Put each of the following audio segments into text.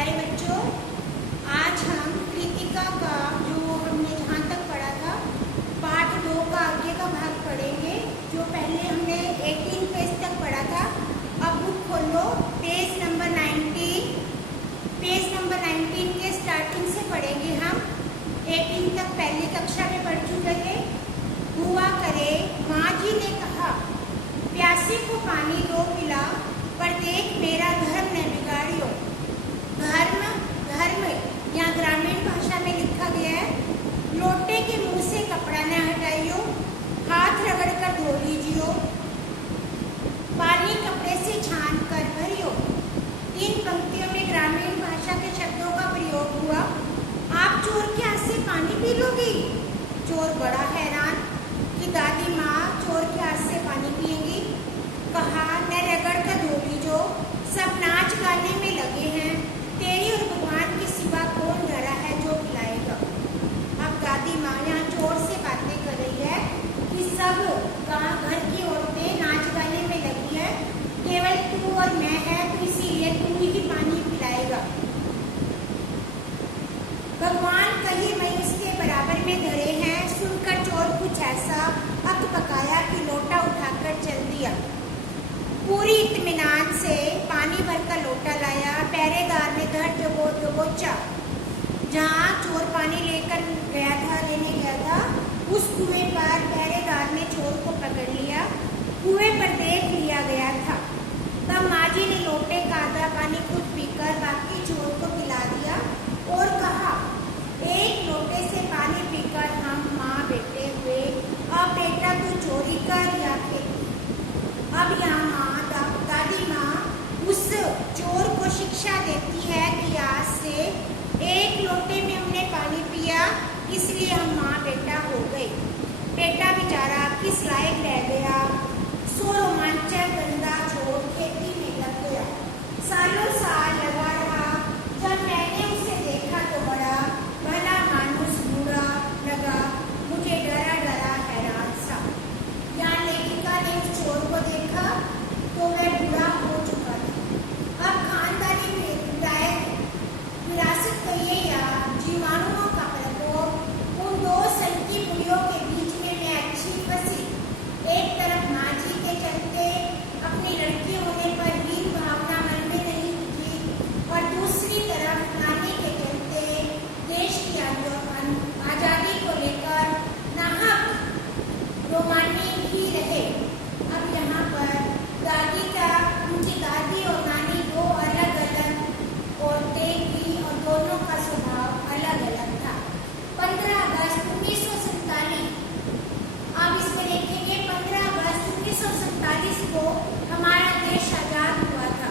प्यारे बच्चों, आज हम कृतिका का जो हमने जहाँ तक पढ़ा था पाठ 2 का आगे का भाग पढ़ेंगे। जो पहले हमने 18 पेज तक पढ़ा था। अब बुक खोलो, पेज नंबर 19। पेज नंबर 19 के स्टार्टिंग से पढ़ेंगे हम। 18 तक पहली कक्षा में पढ़ चुके थे। हुआ करे माँ जी ने कहा, प्यासे को पानी दो पिला, पर देख मेरा धर्म न बिगाड़ियो। धर्म यहाँ ग्रामीण भाषा में लिखा गया है। लोटे के मुंह से कपड़ा न हटाइयो, हाथ रगड़ कर धो लीजियो, पानी कपड़े से छान कर भरियो। इन पंक्तियों में ग्रामीण भाषा के शब्दों का प्रयोग हुआ। आप चोर के हाथ से पानी पी लोगी? चोर बड़ा हैरान कि दादी माँ चोर के हाथ से पानी पिएंगी। कहा, न रगड़ कर धो लीजो, सब नाच गाने में लगे हैं, तेरी और भगवान के सिवा कौन डरा है जो पिलाएगा। अब दादी माँ यहाँ चोर से बातें कर रही है कि सब घर की औरतें नाच गाने में लगी है, केवल तू और मैं है, तो इसीलिए तू ही पानी पिलाएगा। भगवान कहीं मैं उसके बराबर में धरे हैं। सुनकर चोर कुछ ऐसा अक पकाया कि लोटा उठाकर चल दिया। पूरी इत्मीनान से पानी भरकर लोटा लाया। पहरेदार ने धड़ दबोचा। जहाँ चोर पानी लेने गया था, उस कुएं पर पहरेदार ने चोर को पकड़ लिया। कुएं पर देख लिया गया था। तब माँ जी ने लोटे का आधा पानी खुद पीकर बाकी चोर को पिला दिया और कहा, एक लोटे से पानी पीकर हम माँ बेटे हुए, अब बेटा तू चोरी कर या खेती। अब यहाँ दादी माँ उस चोर को शिक्षा देती है कि आज से एक लोटे में हमने पानी पिया, इसलिए हम माँ बेटा हो गए। बेटा बेचारा किस लायक रह गया, सो रोमांचक धंधा छोड़ खेती में लग गया। सालों साल लगा रहा। जब मैंने उसे देखा तो बड़ा भला मानुस बुरा लगा, मुझे डरा डरा हैरान सा। यहाँ लेखिका ने उस चोर को देखा तो वह बुरा हो चुका था। अब खानदानी विरासत कहिए या जीवाणुओं का प्रकोप, उन दो सनकी पुलियों के बीच में मैं अच्छी फंसी। एक तरफ माँ जी के चलते अपनी लड़की होने पर वीर भावना मन में नहीं थी, और दूसरी तरफ नानी के चलते देश की आजादी को लेकर नाहक रोमानी ही रहे। अब यहाँ पर उनकी दादी और नानी दो अलग अलग औरतें थी और दोनों का स्वभाव अलग अलग था। 15 अगस्त 1947, अब इसमें देखेंगे 15 अगस्त 1947 को हमारा देश आजाद हुआ था।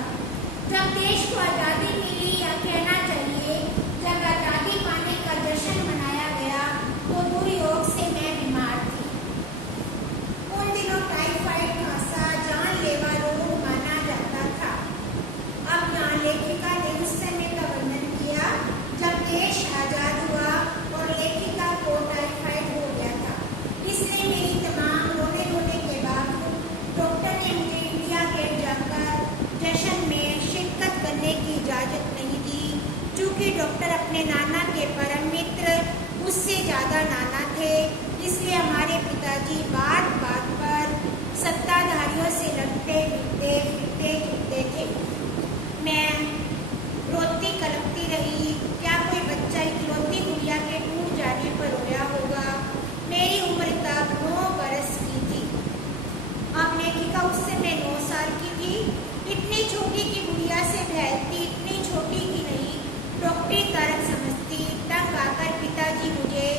जब देश को आजादी मिली, या कहना चाहिए जब आजादी पाने का जश्न मनाया गया, तो दुर्योग से मैं बीमार थी। उन दिनों टाइफाइड खांसा जानलेवा रोग माना जाता था। अब यहाँ लेखिका ने उस समय का वर्णन किया जब देश आजाद हुआ और लेखिका को टाइफाइड हो गया था। इसलिए मेरी तमाम रोने के बाद डॉक्टर ने मुझे इंडिया गेट जाकर जश्न में शिरकत करने की इजाज़त नहीं दी, क्योंकि डॉक्टर अपने नाना के परम मित्र, उससे ज़्यादा नाना थे। इसलिए हमारे पिताजी बात बात पर सत्ताधारियों से लड़ते फिरते थे। मैं रोती कलपती रही। क्या कोई बच्चा इकलौती गुड़िया के टूट जाने पर रोया होगा? मेरी उम्र तब 9 बरस की थी। अब लेखिका उस समय 9 साल की थी। इतनी छोटी की गुड़िया से फैलती, इतनी छोटी की नहीं, डॉक्टरी तरफ समझती। तंग आकर पिताजी मुझे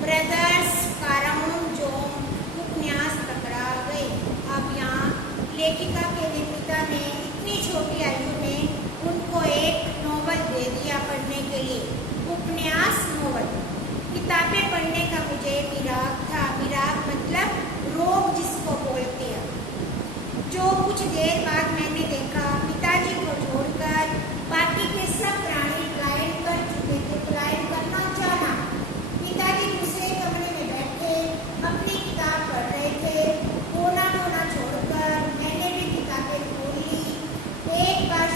ब्रदर्स कारामों जो उपन्यास पकड़ा गए। अब यहाँ लेखिका के पिता ने इतनी छोटी आयु में उनको एक नॉवल दे दिया पढ़ने के लिए, उपन्यास नॉवल। किताबें पढ़ने का मुझे विराग था। विराग मतलब रोग जिसको बोलते हैं। जो कुछ देर बाद मैंने देखा, पिताजी को छोड़कर बाकी के सब प्राणी पलायन कर चुके थे। पलायन करना चाहा। पिताजी दूसरे कमरे में बैठे अपनी किताब पढ़ रहे थे। कोना छोड़कर मैंने भी किताबें खोल ली। एक बार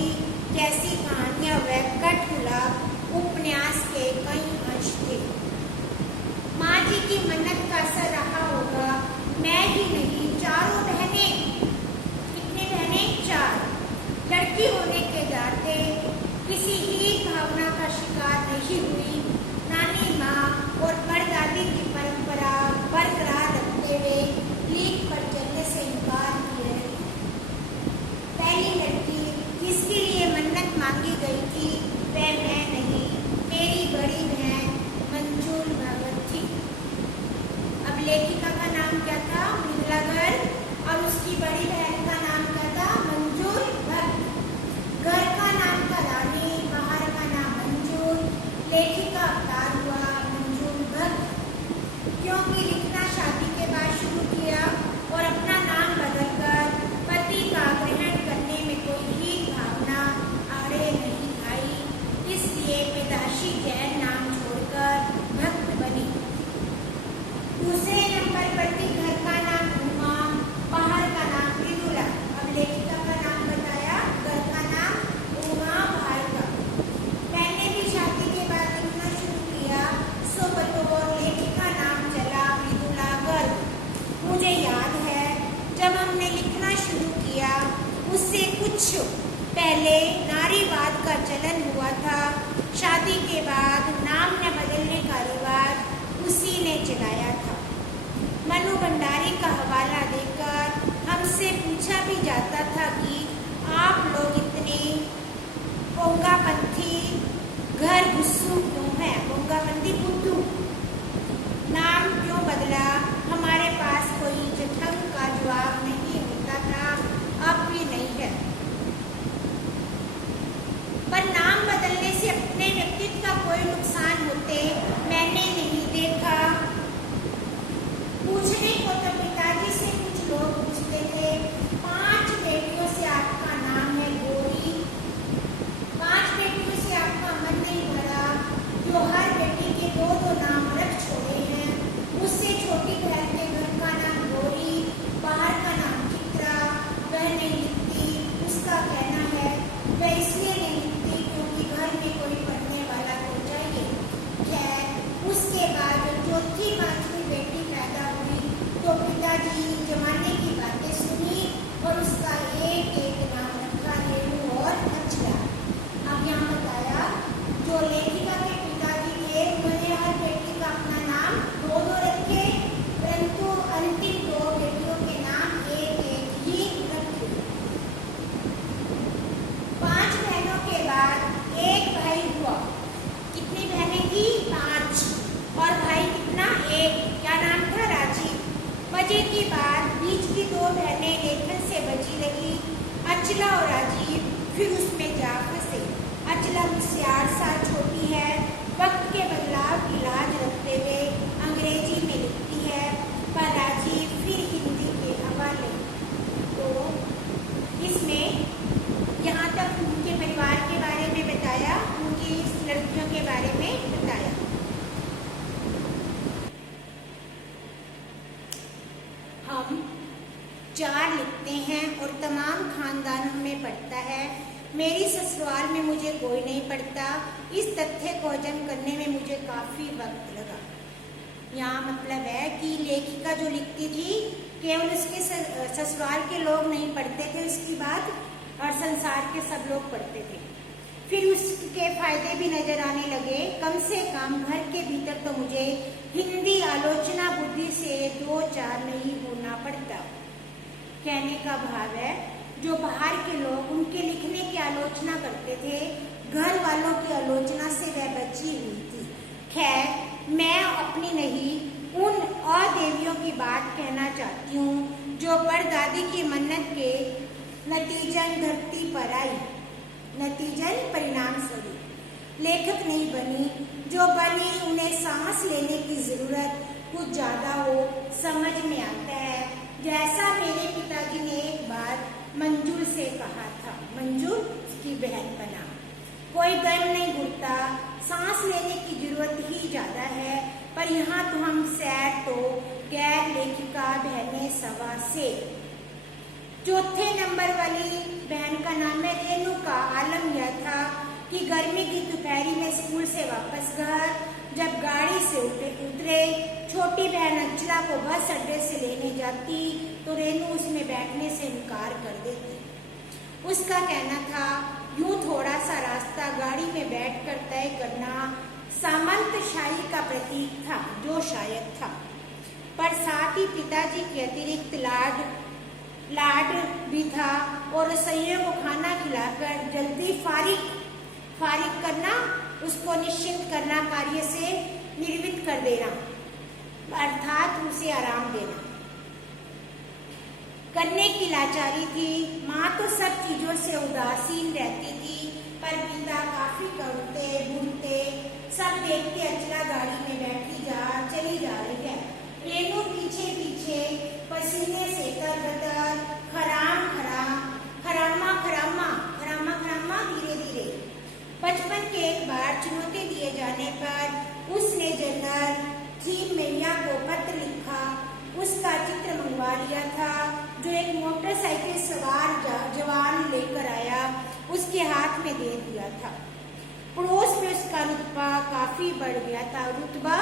गोरी जैसी कहानियां व कठगुलाब उपन्यास के कई अंश थे। माँ जी की मन्नत का असर रहा होगा। मैं ही नहीं, चारों बहनें, कितनी बहनें? 4। लड़की होने के नाते किसी हीन भावना का शिकार नहीं हुई। नानी माँ और परदादी की परंपरा बरकरार रखते हुए लीक पर चलने से इनकार किए रही। पहली लड़की जिसके लिए मन्नत मांगी गई थी वह मैं नहीं, मेरी बड़ी बहन मंजूल भगत थी। अब लेखिका का नाम क्या था? मृदुला गर्ग। और उसकी बड़ी बहन का नाम क्या था? मंजूल भगत। घर का नाम था रानी, बाहर का नाम मंजूल। लेखिका अवतार हुआ मंजूल भगत, क्योंकि लिखना शादी के बाद शुरू किया और अपना नाम बदलकर पति का ग्रहण करने में कोई ही भावना आड़े नहीं आई, इसलिए पैदाशी जैन नाम छोड़कर भक्त बनी। दूसरे नंबर पर थी घर का नाम उमा, बाहर का नाम मृदुला। अब लेखिका का नाम बताया, घर का नाम उमा, बाहर का। मैंने भी शादी के बाद लिखना शुरू किया, सो बतौर लेखिका नाम चला मृदुला गर्ग। मुझे याद है जब हमने लिखना शुरू किया उससे कुछ पहले नारीवाद का चलन हुआ था। शादी के बाद नाम न बदलने का रिवाज उसी ने चलाया था। मनु भंडारी का हवाला देकर हमसे पूछा भी जाता था कि आप लोग इतने पोंगापंथी घर घुस्सू क्यों हैं? पोंगापंथी बुद्धू, नाम क्यों बदला? हमारे पास कोई जठंग का जवाब नहीं होता था, अब भी नहीं है। पर नाम बदलने से अपने व्यक्तित्व का कोई नुकसान होते मैंने नहीं देखा। पूछने को तो पिताजी से कुछ लोग पूछते थे, 5 बेटियों से आपका नाम है गोरी, 5 बेटियों से आपका मन नहीं भरा, जो हर बेटी के 2-2 नाम रख छोड़े हैं। उससे छोटी बहन के घर का नाम गोरी, बाहर का नाम चित्रा। वह नहीं लिखती, उसका कहना है वह इसलिए नहीं लिखती क्योंकि घर में कोई पढ़ने वाला तो चाहिए। खैर उसके बाद जो चौथी 5वीं बेटी पैदा हुई तो पिताजी जमाने की बातें सुनी और उसका एक नाम रखा, रेणु और अचला। अब यहाँ बताया जो लेखिका के पिताजी थे उन्होंने हर बेटी का अपना नाम 2-2 रखे, परंतु अंतिम 2 बेटियों के नाम एक ही रखे। 5 बहनों के बाद एक भाई हुआ। कितनी बहनें थी? 5। और भाई कितना? 1। क्या नाम था? राजीव। मजे की बात, बीच की 2 बहनें लेखन से बची रही, अचला और राजीव। फिर उसमें जा फंसे। अचला मुझसे 8 साल छोटी है, वक्त के बदलाव की लाज रखते हुए अंग्रेजी में लिखती है, पर राजीव फिर हिंदी के हवाले। तो इसमें यहाँ तक उनके परिवार के बारे में बताया, उनकी लड़कियों के बारे में बताया। हम 4 लिखते हैं और तमाम खानदानों में पढ़ता है। मेरी ससुराल में मुझे कोई नहीं पढ़ता। इस तथ्य को हजम करने में मुझे काफ़ी वक्त लगा। यहाँ मतलब है कि लेखिका जो लिखती थी केवल उसके ससुराल के लोग नहीं पढ़ते थे, उसकी बात और संसार के सब लोग पढ़ते थे। फिर उसके फायदे भी नजर आने लगे। कम से कम घर के भीतर तो मुझे हिंदी आलोचना बुद्धि से 2-4 नहीं होना पड़ता। कहने का भाव है जो बाहर के लोग उनके लिखने की आलोचना करते थे, घर वालों की आलोचना से वह बची हुई थी। खैर मैं अपनी नहीं उन अदेवियों की बात कहना चाहती हूँ जो परदादी की मन्नत के नतीजन धरती पर आई। नतीजन परिणाम स्वरूप लेखक नहीं बनी, जो बनी उन्हें सांस लेने की जरूरत कुछ ज्यादा हो समझ में आता है। जैसा मेरे पिताजी ने एक बार मंजूल से कहा था, मंजूल उसकी बहन का नाम, कोई गम नहीं घुटता, सांस लेने की जरूरत ही ज्यादा है। पर यहाँ तो हम सैर तो गैर लेखिका बहनें सवा से चौथे नंबर वाली बहन का नाम है रेणुका। आलम यह था कि गर्मी की दोपहरी में स्कूल से वापस घर जब गाड़ी से उतरे, छोटी बहन अंचला को बस अड्डे से लेने जाती तो रेणु उसमें बैठने से इनकार कर देती। उसका कहना था यूं थोड़ा सा रास्ता गाड़ी में बैठकर तय करना सामंतशाही का प्रतीक था, जो शायद था, पर साथ ही पिताजी के अतिरिक्त लाड भी था और रसोइयों को खाना खिलाकर जल्दी फारिग करना, उसको निश्चिंत करना, कार्य से निर्वित कर देना, अर्थात उसे आराम देना करने की लाचारी थी। माँ तो सब चीजों से उदासीन रहती थी, पर पिता काफी करते भूलते सब देखते अंचला गाड़ी में बैठी चली जा रही है। रेणु पीछे पीछे पसीने से तरबतर खरामा धीरे धीरे। बचपन के एक बार चुनौती दिए जाने पर उसने जनरल जी मैया को पत्र लिखा, उसका चित्र मंगवा लिया था, जो एक मोटरसाइकिल सवार जवान लेकर आया, उसके हाथ में दे दिया था। पड़ोस में उसका रुतबा काफी बढ़ गया था। रुतबा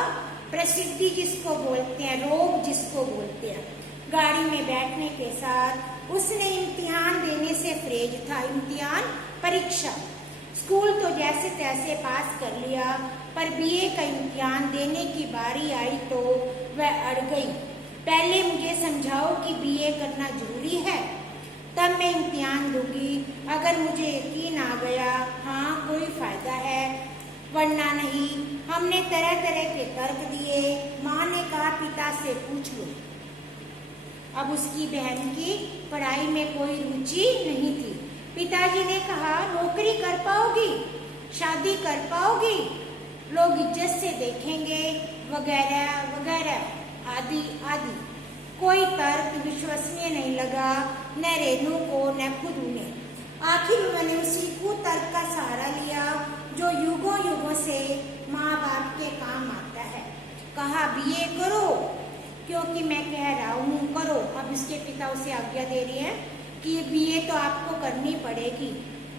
प्रसिद्धि जिसको बोलते हैं, रोब जिसको बोलते हैं। गाड़ी में बैठने के साथ उसने इम्तिहान देने से परहेज था। इम्तिहान परीक्षा, स्कूल तो जैसे तैसे पास कर लिया, पर बीए का इम्तिहान देने की बारी आई तो वह अड़ गई। पहले मुझे समझाओ कि बीए करना जरूरी है, तब मैं इम्तिहान दूंगी। अगर मुझे यकीन आ गया हाँ कोई फायदा है, वरना नहीं। हमने तरह तरह के तर्क दिए। माँ ने कहा पिता से पूछ लो। अब उसकी बहन की पढ़ाई में कोई रुचि नहीं थी। पिताजी ने कहा नौकरी कर पाओगी, शादी कर पाओगी, लोग इज्जत से देखेंगे, वगैरह वगैरह आदि आदि। कोई तर्क विश्वसनीय नहीं लगा, न रेणु को न खुद उन्हें। आखिर उन्होंने उसी कुतर्क का सहारा लिया जो युगों युगों से माँ बाप के काम आता है। कहा बीए करो, क्योंकि मैं कह रहा हूँ करो। अब इसके पिता उसे आज्ञा दे रही है कि बीए तो आपको करनी पड़ेगी।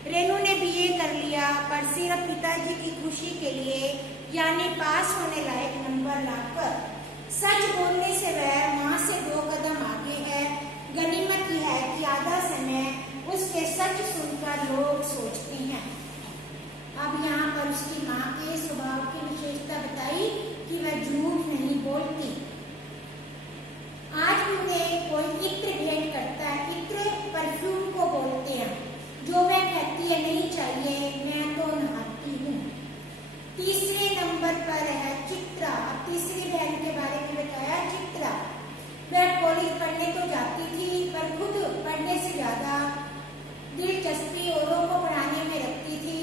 रेणु ने बीए कर लिया, पर सिर्फ पिताजी की खुशी के लिए, यानी पास होने लायक नंबर लाकर। सच बोलने से वह माँ से 2 कदम आगे है। गनीमत यह है कि आधा समय उसके सच सुनकर लोग सोचते हैं। अब यहाँ पर उसकी माँ के स्वभाव की विशेषता बताई कि वह झूठ नहीं बोलती। आज उन्हें कोई इत्र भेंट करता है, इत्र परफ्यूम को बोलते हैं, जो वह कहती है नहीं चाहिए, मैं तो नहाती हूँ। तीसरे नंबर पर है चित्रा। तीसरी बहन के बारे में बताया चित्रा। वह कॉलेज पढ़ने तो जाती थी, पर खुद पढ़ने से ज्यादा दिलचस्पी औरों को पढ़ाने में रखती थी,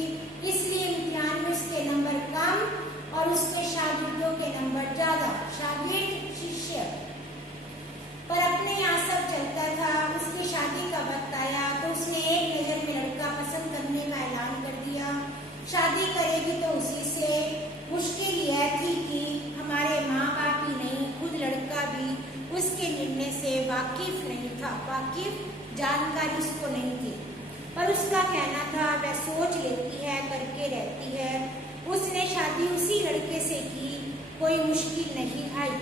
इसलिए इम्तिहान में उसके नंबर कम और उसके शागिर्दों के नंबर ज्यादा। शागिर्द शिष्य। पर अपने यहाँ सब चलता था। उसकी शादी का वक्त आया तो उसने एक नजर में लड़का पसंद करने का ऐलान कर दिया। शादी करेगी तो उसी से। मुश्किल यह थी कि हमारे माँ बाप ही नहीं, खुद लड़का भी उसके निर्णय से वाकिफ नहीं था। वाकिफ जानकारी उसको नहीं थी, पर उसका कहना था वह सोच लेती है, करके रहती है। उसने शादी उसी लड़के से की, कोई मुश्किल नहीं आई।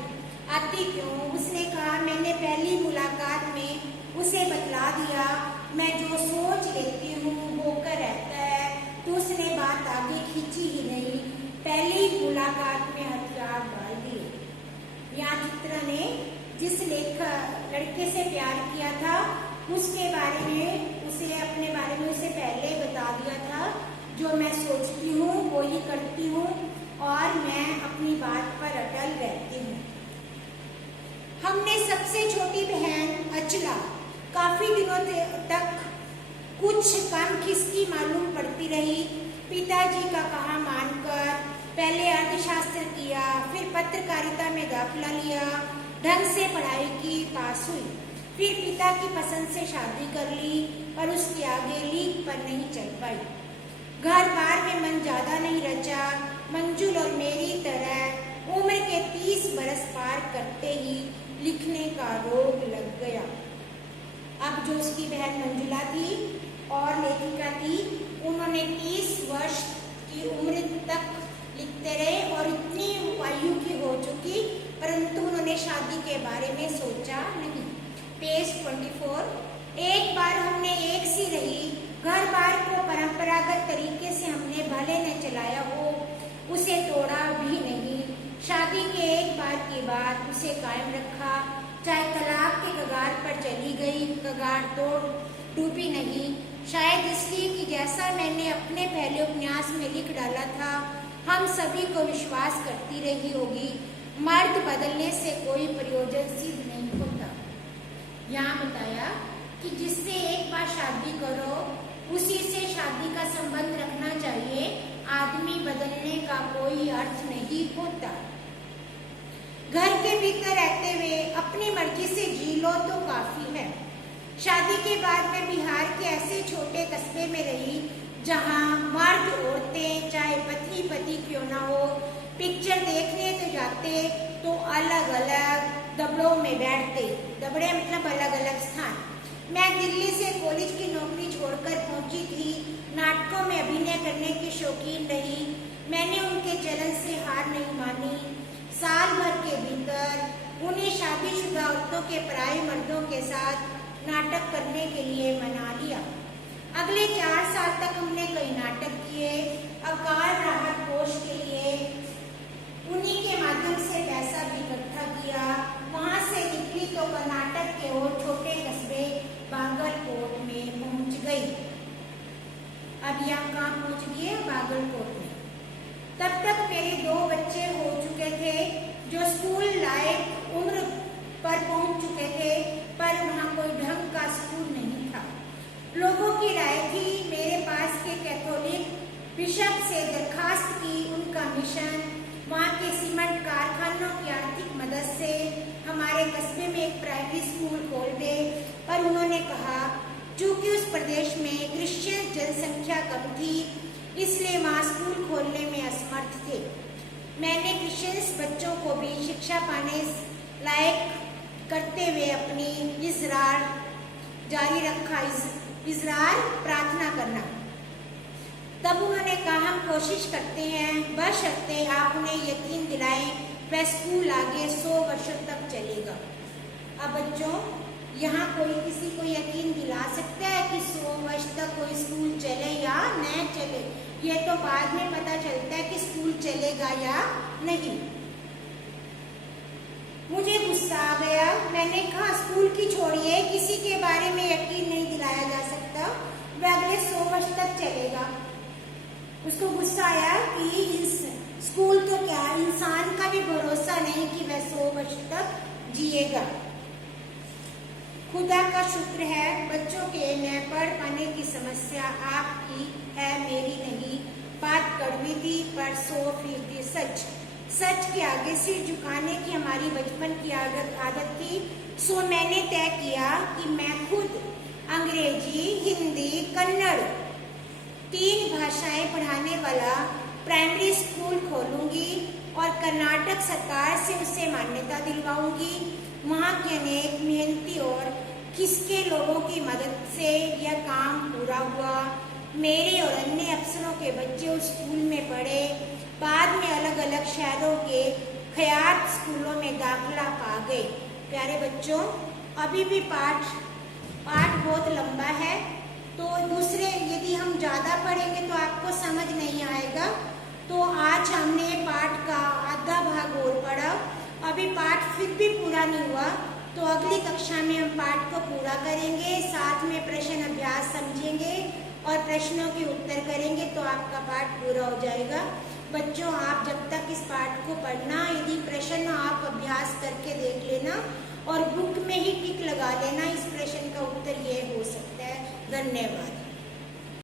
आती क्यों? उसने कहा मैंने पहली मुलाकात में उसे बतला दिया, मैं जो सोच लेती हूँ होकर रहता है। तो उसने बात आगे खींची ही नहीं, पहली मुलाकात में हथियार डाल दिए। यहाँ चित्रा ने जिस लड़के से प्यार किया था उसके बारे में उसे अपने बारे में उसे पहले बता दिया था, जो मैं सोचती हूँ वो ही करती हूँ और मैं अपनी बात पर अटल रहती हूँ। हमने सबसे छोटी बहन अचला काफी दिनों तक कुछ कम खिसकी मालूम पड़ती रही। पिताजी का कहा मानकर पहले अर्थशास्त्र किया, फिर पत्रकारिता में दाखिला लिया, ढंग से पढ़ाई की, पास हुई। फिर पिता की पसंद से शादी कर ली, पर उसके आगे लीक पर नहीं चल पाई। घर बार में मन ज्यादा नहीं रचा। मंजुल और मेरी तरह उम्र के 30 बरस पार करते ही लिखने का रोग लग गया। अब जो उसकी बहन मंजुला थी और लेखिका थी, उन्होंने 30 वर्ष की उम्र तक लिखते रहे और इतनी आयु की हो चुकी, परंतु उन्होंने शादी के बारे में सोचा नहीं। पेज 24, एक बार हमने एक सी रही, घर बार को परंपरागत तरीके से हमने भले न चलाया हो, उसे तोड़ा भी नहीं। शादी के एक बार की बात उसे कायम रखा, चाहे तलाक के कगार पर चली गई, कगार तोड़ डूबी नहीं। शायद इसलिए कि जैसा मैंने अपने पहले उपन्यास में लिख डाला था, हम सभी को विश्वास करती रही होगी, मर्द बदलने से कोई प्रयोजन सिद्ध नहीं होता। यहाँ बताया कि जिससे एक बार शादी करो उसी से शादी का संबंध रखना चाहिए, आदमी बदलने का कोई अर्थ नहीं होता। घर के भीतर रहते हुए अपनी मर्जी से जी लो तो काफी है। शादी के बाद मैं बिहार के ऐसे छोटे कस्बे में रही जहाँ मर्द औरतें चाहे पत्नी पति क्यों ना हो, पिक्चर देखने तो जाते तो अलग अलग दबड़ों में बैठते। दबड़े मतलब अलग अलग स्थान। मैं दिल्ली से कॉलेज की नौकरी छोड़कर पहुंची थी। नाटकों में अभिनय करने की शौकीन रही। मैंने उनके चलन से हार नहीं मानी। साल भर के भीतर उन्हें शादीशुदा औरतों के पराये मर्दों के साथ नाटक करने के लिए मना लिया। अगले 4 साल तक हमने कई नाटक किए। अकाल राहत कोष के लिए उन्हीं के माध्यम से पैसा भी इकट्ठा किया। वहां से निकली तो कर्नाटक के और छोटे कस्बे बागलकोट में पहुंच गई। अब यहाँ कहाँ पहुंच गई है? बागलकोट में। तब तक मेरे 2 बच्चे हो चुके थे जो स्कूल लायक उम्र पर पहुंच चुके थे, पर वहाँ कोई ढंग का स्कूल नहीं था। लोगों की राय थी मेरे पास के कैथोलिक बिशप से दरखास्त की, उनका मिशन वहाँ के सीमेंट कारखानों की आर्थिक मदद से हमारे कस्बे में एक प्राइमरी स्कूल खोल दे, पर उन्होंने कहा चूंकि उस प्रदेश में क्रिश्चियन जनसंख्या कम थी, इसलिए वहाँ स्कूल खोलने में असमर्थ थे। मैंने क्रिश्चियन बच्चों को भी शिक्षा पाने लायक करते हुए अपनी इजरार जारी रखा। इजरार प्रार्थना करना। तब उन्होंने कहा हम कोशिश करते हैं, बशर्ते आप उन्हें यकीन दिलाएं वह स्कूल आगे 100 वर्षों तक चलेगा। अब बच्चों, यहाँ कोई किसी को यकीन दिला सकता है कि 100 वर्ष तक कोई स्कूल चले या न चले? ये तो बाद में पता चलता है कि स्कूल चलेगा या नहीं। मुझे गुस्सा आ गया। मैंने कहा स्कूल की छोड़िए, किसी के बारे में यकीन नहीं दिलाया जा सकता, वह अगले 100 वर्ष तक चलेगा। उसको गुस्सा आया कि इस स्कूल तो क्या, इंसान का भी भरोसा नहीं कि वह 100 वर्ष तक जिएगा। खुदा का शुक्र है बच्चों के न पढ़ पाने की समस्या आपकी है, मेरी नहीं। बात कड़वी थी पर 100% सच। सच के आगे सिर झुकाने की हमारी बचपन की आदत थी। सो मैंने तय किया कि मैं खुद अंग्रेजी, हिंदी, कन्नड़ 3 भाषाएं पढ़ाने वाला प्राइमरी स्कूल खोलूंगी और कर्नाटक सरकार से उसे मान्यता दिलवाऊंगी। वहाँ के अनेक मेहनती और किसके लोगों की मदद से यह काम पूरा हुआ। मेरे और अन्य अफसरों के बच्चे उस स्कूल में पढ़े। बाद में अलग अलग शहरों के ख्यात स्कूलों में दाखिला पा गए। प्यारे बच्चों, अभी भी पाठ बहुत लंबा है, तो दूसरे यदि हम ज़्यादा पढ़ेंगे तो आपको समझ नहीं आएगा। तो आज हमने पाठ का आधा भाग और पढ़ा। अभी पाठ फिर भी पूरा नहीं हुआ, तो अगली कक्षा में हम पाठ को पूरा करेंगे, साथ में प्रश्न अभ्यास समझेंगे और प्रश्नों के उत्तर करेंगे, तो आपका पाठ पूरा हो जाएगा। बच्चों, आप जब तक इस पाठ को पढ़ना, यदि प्रश्न आप अभ्यास करके देख लेना और बुक में ही टिक लगा लेना, इस प्रश्न का उत्तर ये हो सकता है। धन्यवाद।